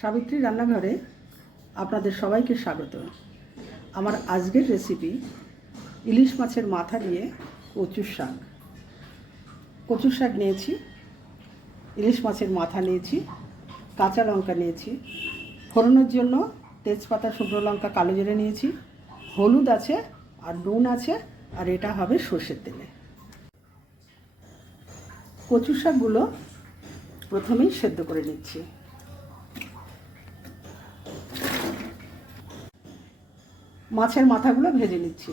সাবিত্রী রান্নাঘরে আপনাদের সবাইকে স্বাগত। আমার আজকের রেসিপি ইলিশ মাছের মাথা দিয়ে কচুর শাক। কচুর শাক নিয়েছি, ইলিশ মাছের মাথা নিয়েছি, কাঁচা লঙ্কা নিয়েছি, ফোড়নের জন্য তেজপাতা, শুকনো লঙ্কা, কালো জিরে নিয়েছি, হলুদ আছে আর নুন আছে, আর এটা হবে সর্ষের তেলে। কচুর শাকগুলো প্রথমেই সেদ্ধ করে নিচ্ছি। মাছের মাথাগুলো ভেজে নিচ্ছি।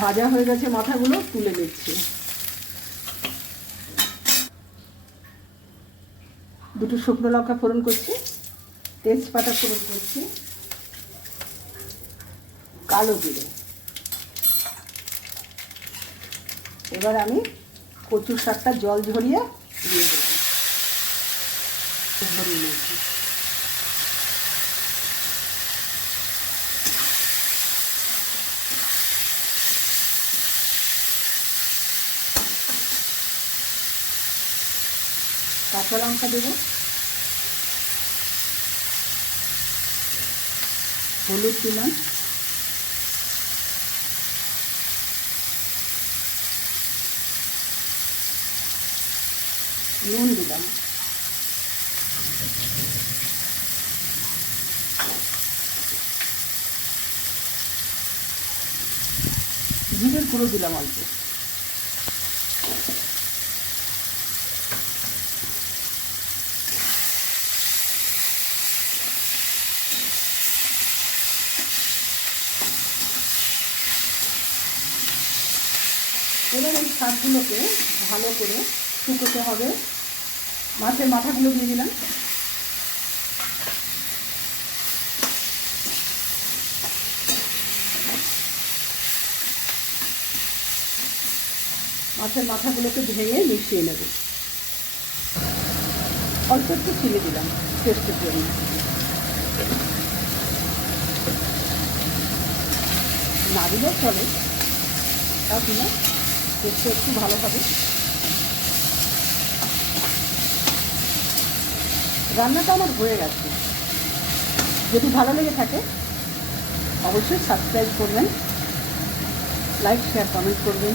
ভাজা হয়ে গেছে মাথাগুলো, তুলে নিচ্ছি। দুটো শুকনো লঙ্কা ফোড়ন করছি, তেজপাতা ফোড়ন করছি, কালো জিরে। এবার আমি কচুর শাকটা জল ঝরিয়ে দিয়ে দেবো। ভরিয়ে নিয়েছি। কাঁচা লঙ্কা দেবো, হলুদ দিলাম, নুন দিলাম, জিরের গুঁড়ো দিলাম অল্প। এবার এই শাকগুলোকে ভালো করে শুকোতে হবে। মাছের মাথাগুলো দিয়ে দিলাম, মাছের মাথাগুলোকে ভেঙে মিশিয়ে নেব। অল্প একটু চিনি দিলাম টেস্টের জন্য। না দিলেও চলে, তাও কিনা টেস্টটা একটু ভালো হবে। রান্নাটা আমার হয়ে গেছে। যদি ভালো লেগে থাকে অবশ্যই সাবস্ক্রাইব করবেন, লাইক, শেয়ার, কমেন্ট করবেন,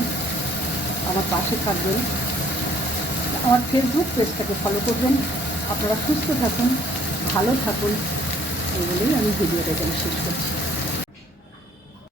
আমার পাশে থাকবেন, আমার ফেসবুক পেজটাকে ফলো করবেন। আপনারা সুস্থ থাকুন, ভালো থাকুন, এই বলেই আমি ভিডিওটা এখানে শেষ করছি।